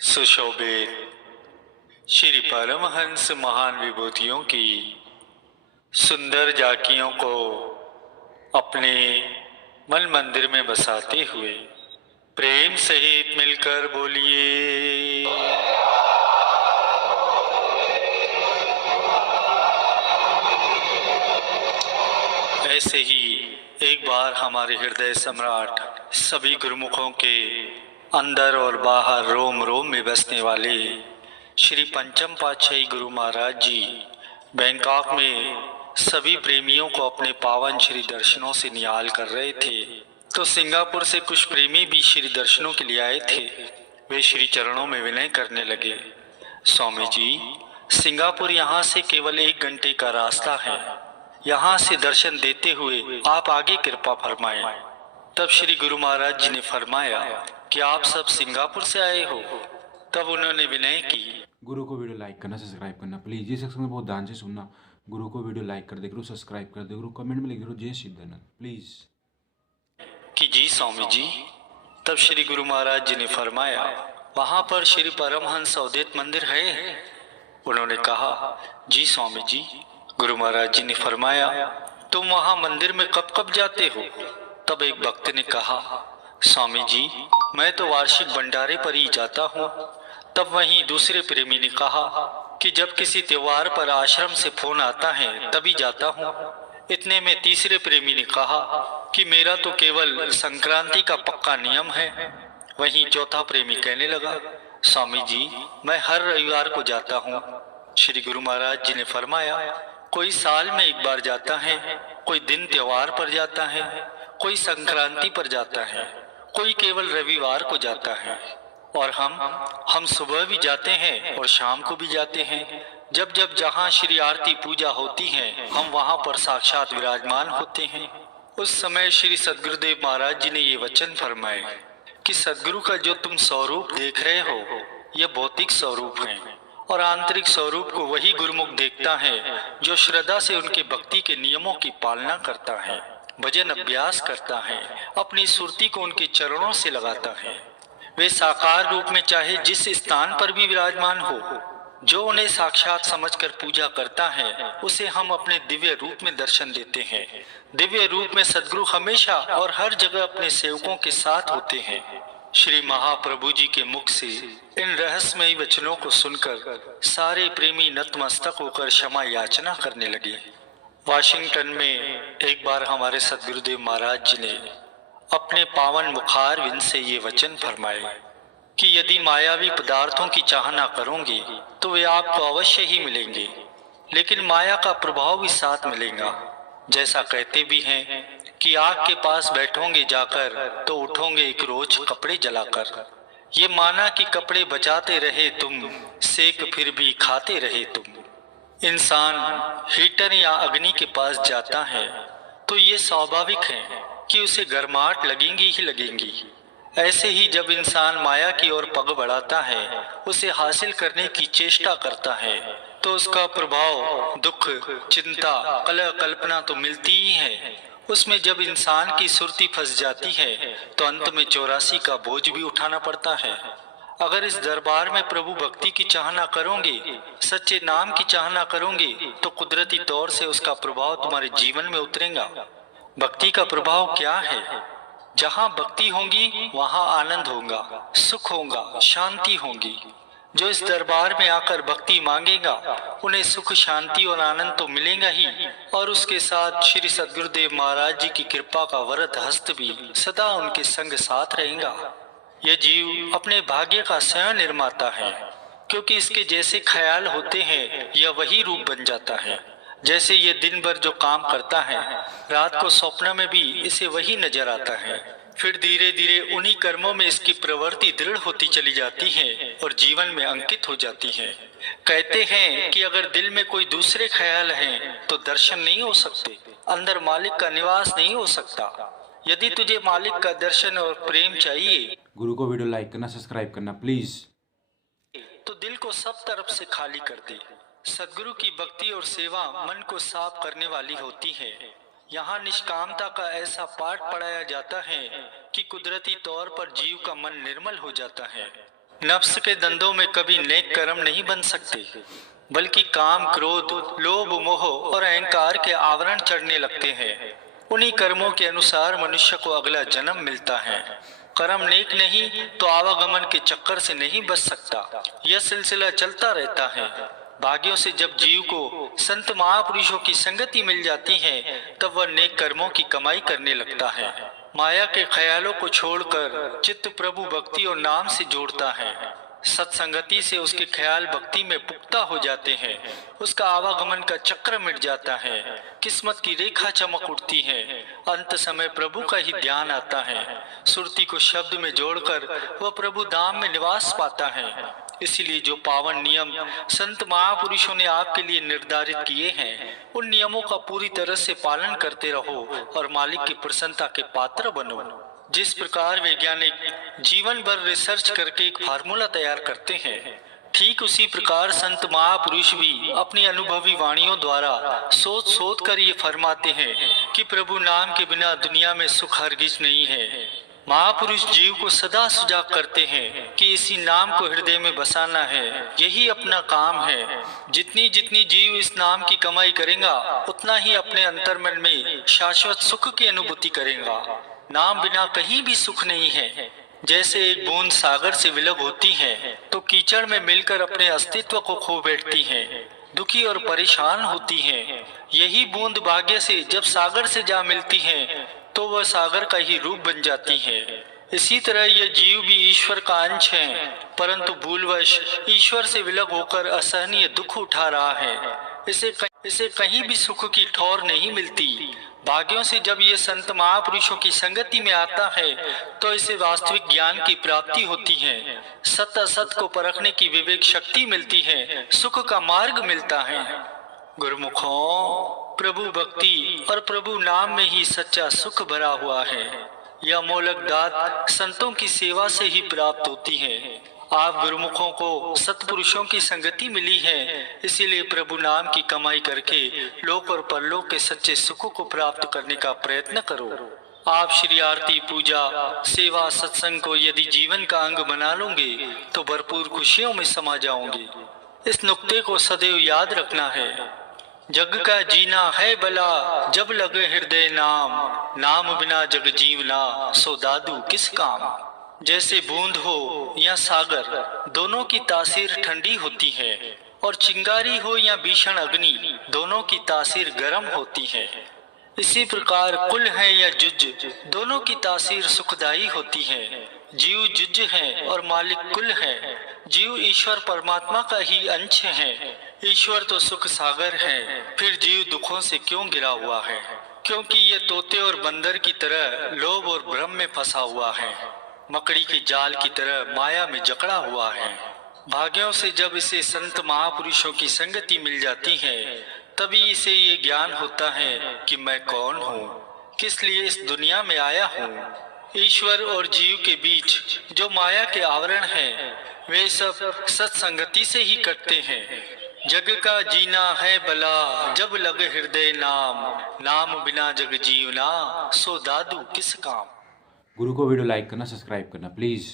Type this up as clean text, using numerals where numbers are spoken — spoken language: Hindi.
सुशोभित श्री परमहंस महान विभूतियों की सुंदर झांकियों को अपने मन मंदिर में बसाते हुए प्रेम सहित मिलकर बोलिए। ऐसे ही एक बार हमारे हृदय सम्राट सभी गुरुमुखों के अंदर और बाहर रोम रोम में बसने वाले श्री पंचम पातशाही गुरु महाराज जी बैंकॉक में सभी प्रेमियों को अपने पावन श्री दर्शनों से निहाल कर रहे थे, तो सिंगापुर से कुछ प्रेमी भी श्री दर्शनों के लिए आए थे। वे श्री चरणों में विनय करने लगे, स्वामी जी, सिंगापुर यहाँ से केवल 1 घंटे का रास्ता है। यहाँ से दर्शन देते हुए आप आगे कृपा फरमाएं। तब श्री गुरु महाराज जी ने फरमाया कि आप सब सिंगापुर से आए हो। तब उन्होंने विनय की, गुरु को वीडियो लाइक करना, सब्सक्राइब करना प्लीज। ये सेक्शन में बहुत ध्यान से सुनना। गुरु को वीडियो लाइक कर दे करो, सब्सक्राइब कर दे करो, कमेंट में लिख दो जय सिद्धानंद प्लीज। कि जी स्वामी जी। तब श्री गुरु महाराज जी ने फरमाया, वहां पर श्री परमहंस अवधेत मंदिर है? उन्होंने कहा, जी स्वामी जी। गुरु महाराज जी ने फरमाया, तुम वहां मंदिर में कब कब जाते हो? तब एक भक्त ने कहा, स्वामी जी, मैं तो वार्षिक भंडारे पर ही जाता हूँ। तब वहीं दूसरे प्रेमी ने कहा कि जब किसी त्योहार पर आश्रम से फोन आता है तभी जाता हूँ। इतने में तीसरे प्रेमी ने कहा कि मेरा तो केवल संक्रांति का पक्का नियम है। वहीं चौथा प्रेमी कहने लगा, स्वामी जी, मैं हर रविवार को जाता हूँ। श्री गुरु महाराज जी ने फरमाया, कोई साल में 1 बार जाता है, कोई दिन त्योहार पर जाता है, कोई संक्रांति पर जाता है, कोई केवल रविवार को जाता है। और हम सुबह भी जाते हैं और शाम को भी जाते हैं। जब जब जहाँ श्री आरती पूजा होती है हम वहाँ पर साक्षात विराजमान होते हैं। उस समय श्री सद्गुरुदेव महाराज जी ने ये वचन फरमाए कि सद्गुरु का जो तुम स्वरूप देख रहे हो यह भौतिक स्वरूप है, और आंतरिक स्वरूप को वही गुरुमुख देखता है जो श्रद्धा से उनके भक्ति के नियमों की पालना करता है, भजन अभ्यास करता है, अपनी सुरती को उनके चरणों से लगाता है। वे साकार रूप में चाहे जिस स्थान पर भी विराजमान हो, जो उन्हें साक्षात समझकर पूजा करता है उसे हम अपने दिव्य रूप में दर्शन देते हैं। दिव्य रूप में सद्गुरु हमेशा और हर जगह अपने सेवकों के साथ होते हैं। श्री महाप्रभु जी के मुख से इन रहस्यमयी वचनों को सुनकर सारे प्रेमी नतमस्तक होकर क्षमा याचना करने लगे। वाशिंगटन में एक बार हमारे सद्गुरुदेव महाराज जी ने अपने पावन मुखार विंद से ये वचन फरमाए कि यदि मायावी पदार्थों की चाहना करोगे तो वे आपको अवश्य ही मिलेंगे, लेकिन माया का प्रभाव भी साथ मिलेगा। जैसा कहते भी हैं कि आग के पास बैठोगे जाकर तो उठोगे एक रोज कपड़े जलाकर। ये माना कि कपड़े बचाते रहे तुम, सेक फिर भी खाते रहे तुम। इंसान हीटर या अग्नि के पास जाता है तो ये स्वाभाविक है कि उसे गर्माहट लगेंगी ही लगेंगी। ऐसे ही जब इंसान माया की ओर पग बढ़ाता है, उसे हासिल करने की चेष्टा करता है, तो उसका प्रभाव दुख, चिंता, कलह, कल्पना तो मिलती ही है। उसमें जब इंसान की सुरती फंस जाती है तो अंत में 84 का बोझ भी उठाना पड़ता है। अगर इस दरबार में प्रभु भक्ति की चाहना करोगे, सच्चे नाम की चाहना करोगे, तो कुदरती तौर से उसका प्रभाव तुम्हारे जीवन में उतरेगा। भक्ति का प्रभाव क्या है? जहाँ भक्ति होगी वहाँ आनंद होगा, सुख होगा, शांति होगी। जो इस दरबार में आकर भक्ति मांगेगा उन्हें सुख, शांति और आनंद तो मिलेगा ही, और उसके साथ श्री सद्गुरुदेव महाराज जी की कृपा का वरद हस्त भी सदा उनके संग साथ रहेगा। यह जीव अपने भाग्य का स्वयं निर्माता है, क्योंकि इसके जैसे ख्याल होते हैं यह वही रूप बन जाता है। जैसे ये दिन भर जो काम करता है, रात को स्वप्न में भी इसे वही नजर आता है। फिर धीरे धीरे उन्हीं कर्मों में इसकी प्रवृत्ति दृढ़ होती चली जाती है और जीवन में अंकित हो जाती है। कहते हैं कि अगर दिल में कोई दूसरे ख्याल हैं तो दर्शन नहीं हो सकते, अंदर मालिक का निवास नहीं हो सकता। यदि तुझे मालिक का दर्शन और प्रेम चाहिए, गुरु को वीडियो लाइक करना, सब्सक्राइब करना प्लीज। तो दिल को सब तरफ से खाली कर दे। सद्गुरु की भक्ति और सेवा मन को साफ करने वाली होती है। यहाँ निष्कामता का ऐसा पाठ पढ़ाया जाता है कि कुदरती तौर पर जीव का मन निर्मल हो जाता है। नफ्स के दंदों में कभी नेक कर्म नहीं बन सकते, बल्कि काम, क्रोध, लोभ, मोह और अहंकार के आवरण चढ़ने लगते हैं। उन्हीं कर्मों के अनुसार मनुष्य को अगला जन्म मिलता है। कर्म नेक नहीं तो आवागमन के चक्कर से नहीं बच सकता। यह सिलसिला चलता रहता है। भाग्यों से जब जीव को संत महापुरुषों की संगति मिल जाती है, तब वह नेक कर्मों की कमाई करने लगता है। माया के ख्यालों को छोड़कर चित्त प्रभु भक्ति और नाम से जोड़ता है। सत्संगति से उसके ख्याल भक्ति में पुख्ता हो जाते हैं। उसका आवागमन का चक्र मिट जाता है। किस्मत की रेखा चमक उठती है। अंत समय प्रभु का ही ध्यान आता है। सुरती को शब्द में जोड़कर वह प्रभु धाम में निवास पाता है। इसलिए जो पावन नियम संत महापुरुषों ने आपके लिए निर्धारित किए हैं, उन नियमों का पूरी तरह से पालन करते रहो और मालिक की प्रसन्नता के पात्र बनो। जिस प्रकार वैज्ञानिक जीवन भर रिसर्च करके एक फार्मूला तैयार करते हैं, ठीक उसी प्रकार संत महापुरुष भी अपनी अनुभवी वाणियों द्वारा सोच सोच कर ये फरमाते हैं कि प्रभु नाम के बिना दुनिया में सुख हरगिज नहीं है। महापुरुष जीव को सदा सुजाग करते हैं कि इसी नाम को हृदय में बसाना है, यही अपना काम है। जितनी जितनी जीव इस नाम की कमाई करेगा, उतना ही अपने अंतर्मन में शाश्वत सुख की अनुभूति करेगा। नाम बिना कहीं भी सुख नहीं है। जैसे एक बूंद सागर से विलग होती है तो कीचड़ में मिलकर अपने अस्तित्व को खो बैठती है, दुखी और परेशान होती है। यही बूंद भाग्य से जब सागर से जा मिलती है तो वह सागर का ही रूप बन जाती है। इसी तरह यह जीव भी ईश्वर का अंश है, परंतु भूलवश ईश्वर से विलग होकर असहनीय दुख उठा रहा है। इसे कहीं भी सुख की ठौर नहीं मिलती। भाग्यों से जब ये संत महापुरुषों की संगति में आता है तो इसे वास्तविक ज्ञान की प्राप्ति होती है। सत्य असत को परखने की विवेक शक्ति मिलती है, सुख का मार्ग मिलता है। गुरुमुखों, प्रभु भक्ति और प्रभु नाम में ही सच्चा सुख भरा हुआ है। यह मोलक दात संतों की सेवा से ही प्राप्त होती है। आप गुरुमुखों को सत्पुरुषों की संगति मिली है, इसीलिए प्रभु नाम की कमाई करके लोक और परलोक के सच्चे सुख को प्राप्त करने का प्रयत्न करो। आप श्री आरती, पूजा, सेवा, सत्संग को यदि जीवन का अंग बना लोगे तो भरपूर खुशियों में समा जाओगे। इस नुक्ते को सदैव याद रखना है। जग का जीना है भला जब लगे हृदय नाम, नाम बिना जग जीवना सो दादू किस काम। जैसे बूंद हो या सागर, दोनों की तासीर ठंडी होती है, और चिंगारी हो या भीषण अग्नि, दोनों की तासीर गर्म होती है। इसी प्रकार कुल है या जुज, दोनों की तासीर सुखदायी होती है। जीव जुज है और मालिक कुल है। जीव ईश्वर परमात्मा का ही अंश है। ईश्वर तो सुख सागर है, फिर जीव दुखों से क्यों घिरा हुआ है? क्योंकि ये तोते और बंदर की तरह लोभ और भ्रम में फंसा हुआ है, मकड़ी के जाल की तरह माया में जकड़ा हुआ है। भाग्यों से जब इसे संत महापुरुषों की संगति मिल जाती है, तभी इसे ये ज्ञान होता है कि मैं कौन हूँ, किस लिए इस दुनिया में आया हूँ। ईश्वर और जीव के बीच जो माया के आवरण हैं, वे सब सत्संगति से ही कटते हैं। जग का जीना है भला जब लगे हृदय नाम, नाम बिना जग जीवना सो दादू किस काम। गुरु को वीडियो लाइक करना, सब्सक्राइब करना प्लीज़।